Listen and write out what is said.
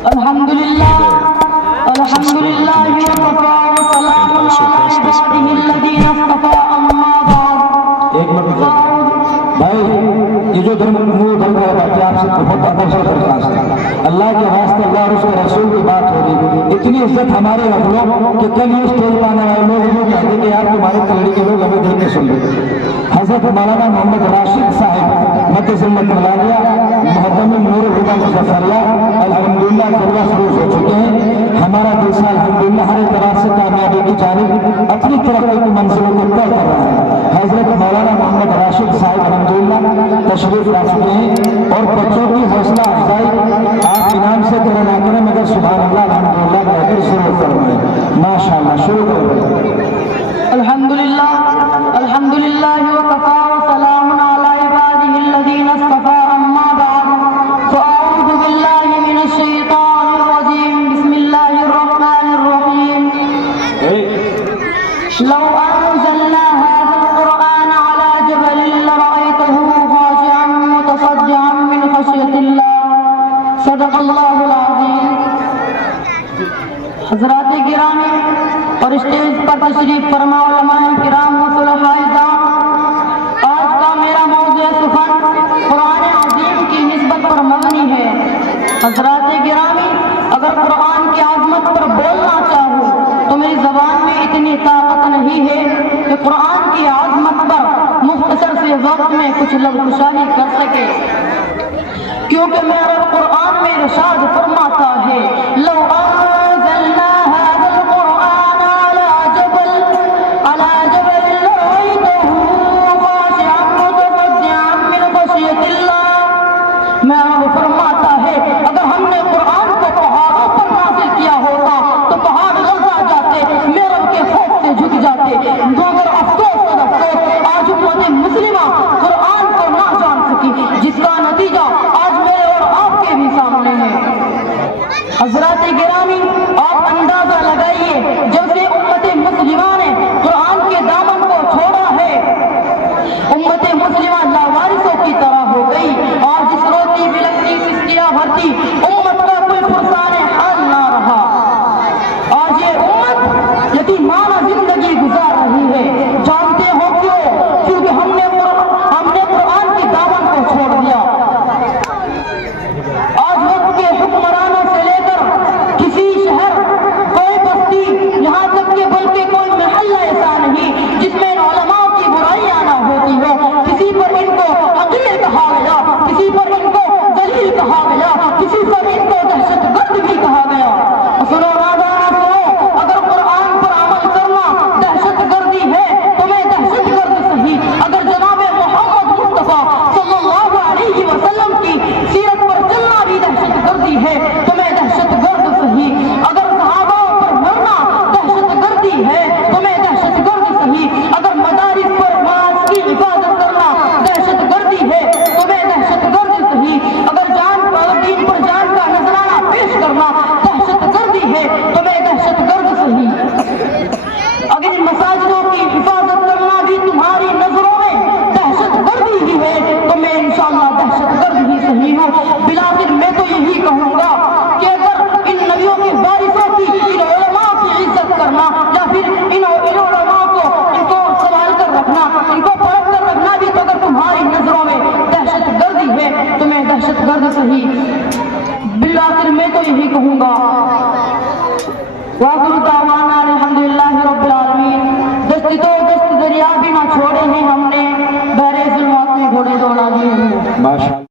Alhamdulillah, Alhamdulillah, بھائی یہ جو منہ دھل رہا ہے آپ سے بہت ادب درخواست ہے، اللہ کے واسطے اللہ اور اس کے رسول کی بات ہو رہی، اتنی عزت ہمارے رکھ لو کہ کل یہ اسٹیج پانے والے لوگ یہ کہتے کہ یار تمہارے تلڑی کے لوگ ہمیں دل میں سن رہے۔ حضرت مولانا محمد راشد صاحب مدذلت ملالیہ محتم نور الہدی مظفریہ الحمدللہ جلوہ فروز ہو چکے ہیں۔ ہمارا دل الحمدللہ ہر اعتبار سے کامیابی کی جانب اپنی ترقی کی منزلوں کو طے کر رہا ہے۔ حضرت مولانا محمد راشد صاحب الحمدللہ تشریف لا چکے ہیں اور بچوں کی حوصلہ افزائی آپ انعام سے کریں نہ کریں مگر سبحان اللہ الحمدللہ بہتر شروع فرمائیں۔ ماشاءاللہ شروع کریں۔ الحمدللہ الحمدللہ وکفا وسلام علی عبادہ الذین اصطفى اما بعد فاعوذ باللہ من الشیطان الرجیم بسم اللہ الرحمن الرحیم لو انزلنا هذا القرآن على جبل لرأيته خاشعا متصدعا من خشیۃ اللہ صدق اللہ العظیم۔ حضرات گرامی اور اسٹیج پر تشریف فرما علماء کرام و صلحاء کرام، آج کا میرا موضوع سخن قرآن عظیم کی نسبت پر مبنی ہے۔ حضرات گرامی، اگر قرآن کی عظمت پر بولنا چاہوں تو میری زبان میں اتنی طاقت نہیں ہے کہ قرآن کی عظمت پر مختصر سے وقت میں کچھ لفظ گشائی کر سکے، کیونکہ میرا قرآن میں ارشاد فرماتا ہے لو انزلنا هذا القرآن على جبل لرأيته خاشعا متصدعا من خشیۃ اللہ۔ میں رب فرماتا ہے اگر ہم نے قرآن کو پہاڑوں پر نازل کیا ہوتا تو پہاڑ لرزا جاتے، میرے رب کے خوف سے جھک جاتے، مگر افسوس آج امت مسلمہ قرآن کو نہ جان سکی، جس کا نتیجہ آج میرے اور آپ کے بھی سامنے ہے۔ حضرات گرامی، آپ اندازہ لگائیے جب سے امت مسلمہ نے قرآن کے دامن کو چھوڑا ہے، امت مسلمہ لاوارثوں کی طرح ہو گئی، اور جس روتی بلکتی سسکیاں بھرتی امت کا کوئی فرسان حال نہ رہا۔ آج یہ امت یتیمانہ زندگی گزار رہی ہے، جانتے ہو کیوں؟ کیونکہ ہم نے قرآن کے دامن کو چھوڑ دیا۔ آج وقت کے حکمرانوں سے لے کر کسی شہر، کوئی بستی، یہاں تک کہ بلکہ کوئی محلہ ایسا نہیں جس میں علماء کی برائیاں نہ ہوتی ہو۔ کسی پر ان کو حقیر کہا گیا، کسی پر ان کو ذلیل کہا گیا، کسی پر ان کو دہشت گرد بھی کہا گیا۔ سنو نادان سنو، اگر قرآن پر عمل کرنا دہشت گردی ہے تو میں دہشت گرد صحیح، اگر جناب محمد مصطفیٰ صلی اللہ علیہ وسلم کی سیرت پر چلنا بھی دہشت گردی ہے تو میں دہشت گرد صحیح، اگر صحابہ پر مرنا دہشت گردی ہے تو میں دہشت گرد صحیح، اگر مدارس پر نماز کی حفاظت کرنا دہشت گردی ہے تو میں دہشت گرد صحیح، اگر جان پر دین پر جان کا نذرانہ پیش کرنا دہشت گردی ہے تو میں دہشت گرد صحیح، اگر ان مساجدوں کی حفاظت کرنا بھی تمہاری نظروں میں دہشت گردی ہی ہے تو میں انشاءاللہ دہشت گرد ہی صحیح ہوں۔ بلاخر میں تو یہی کہوں گا کہ اگر ان نبیوں کے وارثوں کی، ان علماء کی عزت کرنا یا پھر ان علماء کو ان کو سنبھال کر رکھنا، ان کو پرکھ کر رکھنا بھی تو اگر تمہاری نظروں میں دہشت گردی ہے تو میں دہشت گرد صحیح۔ بلاخر میں تو یہی کہوں گا وآخر دعوانا الحمدللہ رب العالمین۔ دست تو دست دریا بھی نہ چھوڑے ہیں ہم نے، بحر ظلمات میں گھوڑے دوڑا دیے ہیں۔